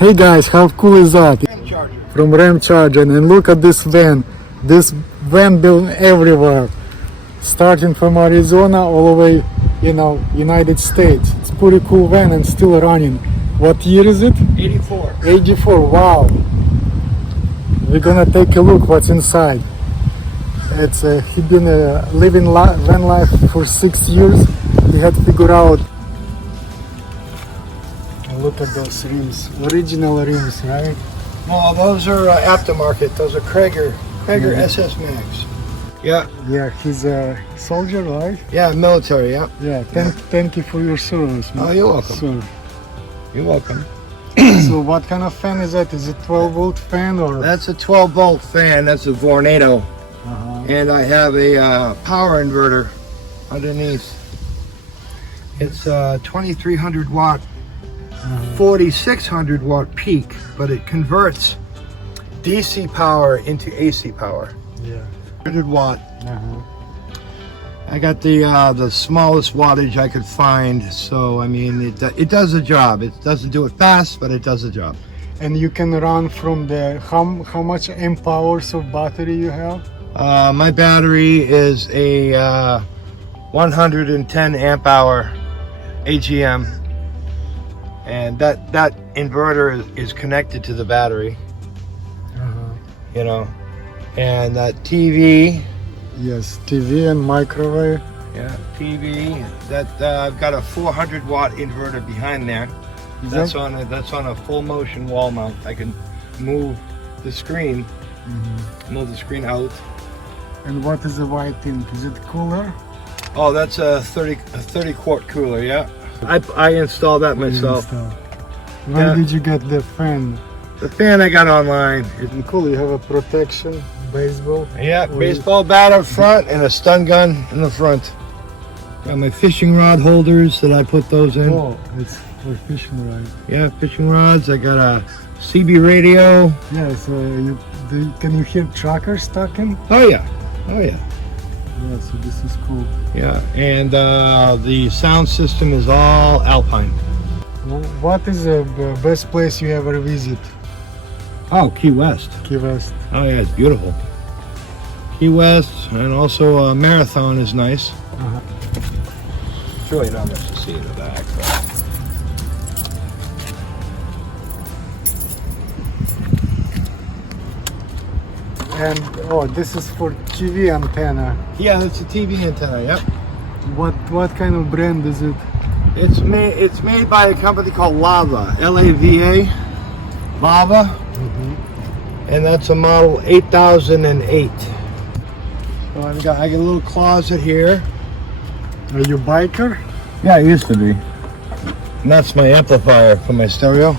Hey guys, how cool is that? Ram Charger. From Ram Charger, and look at this van. This van built everywhere, starting from Arizona all the way, United States. It's pretty cool van and still running. What year is it? 84. 84. Wow. We're gonna take a look what's inside. It's he been living van life for 6 years. He had figured out. Look at those rims, original rims, right? Well, those are aftermarket. Those are Krager SS Max. Yeah. Yeah, he's a soldier, right? Yeah, military. Yeah. Yeah. Thank you for your service, man. Oh, you're welcome. So, You're welcome. so what kind of fan is that? Is it 12-volt fan or? That's a 12-volt fan. That's a Vornado. And I have a power inverter underneath. It's 2300 watt, 4600 watt peak, but it converts DC power into AC power. Yeah. 100 watt. I got the smallest wattage I could find, so I mean it does the job. It doesn't do it fast, but it does the job. And you can run from the how much amp hours of battery you have? My battery is a 110 amp hour AGM, and that inverter is connected to the battery. And that TV. Yes, TV and microwave. Yeah, TV. That I've got a 400 watt inverter behind there. That's on a full motion wall mount. I can move the screen, move the screen out. And what is the white thing? Is it cooler? Oh, that's a 30 quart cooler. Yeah, I installed that myself. Where did you get the fan? The fan I got online. It's cool. You have a protection, baseball. Yeah, baseball bat up front and a stun gun in the front. Got my fishing rod holders that I put those in. Oh, it's for fishing rod. Yeah, fishing rods. I got a CB radio. Yeah, so can you hear trackers talking? Oh yeah, oh yeah. Yeah, so this is cool. Yeah, and the sound system is all Alpine. Well, what is the best place you ever visit? Oh, Key West. Key West. Oh yeah, it's beautiful. Key West, and also Marathon is nice. It's really not much to see in the back, but. And this is for TV antenna. Yeah, it's a TV antenna. Yep. What kind of brand is it? It's made by a company called Lava, L-A-V-A, Lava, and that's a model 8008. So I got a little closet here. Are you a biker? Yeah, I used to be. And that's my amplifier for my stereo.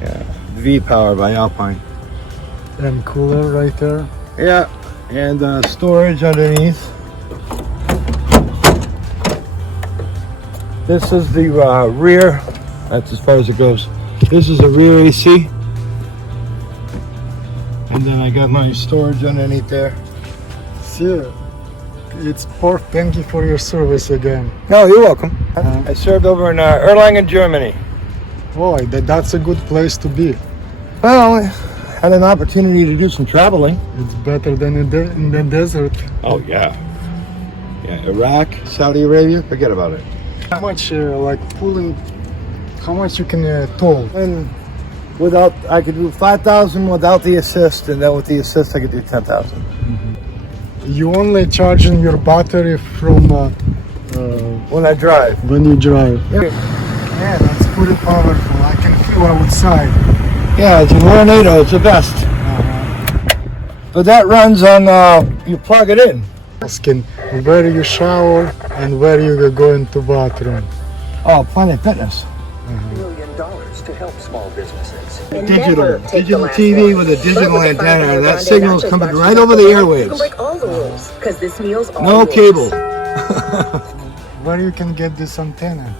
Yeah, V-Power by Alpine. And cooler right there. Yeah, and storage underneath. This is the rear. That's as far as it goes. This is a rear AC. And then I got my storage underneath there. See, it's perfect. Thank you for your service again. No, you're welcome. I served over in Erlangen, Germany. Oh, that's a good place to be. Well, I had an opportunity to do some traveling. It's better than in the desert. Oh yeah. Yeah, Iraq, Saudi Arabia, forget about it. How much, how much you can tow? And I could do 5,000 without the assist, and then with the assist I could do 10,000. You only charging your battery from When I drive. when you drive. Yeah, Yeah, that's pretty powerful. I can feel outside. yeah, it's a Vornado, it's the best. But that runs on, you plug it in. Asking where you shower and where you go into bathroom. Oh, Planet Fitness. $1 million to help small businesses. Digital TV with a digital antenna. That signal is coming right over the airwaves. Break all the rules, because this meal's all No yours. cable. Where you can get this antenna?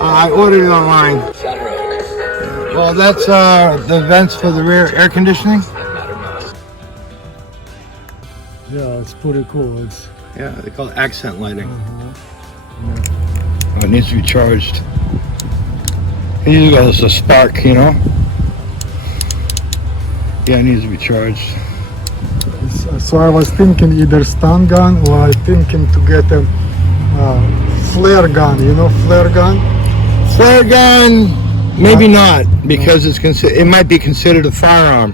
I ordered it online. Well, that's the vents for the rear air conditioning. Yeah, it's pretty cool. It's Yeah, they call it accent lighting. Oh, it needs to be charged. Usually goes a spark, you know. Yeah, it needs to be charged. So I was thinking either stun gun, or I thinking to get a flare gun. You know, flare gun. Flare gun, maybe not, because it might be considered a firearm.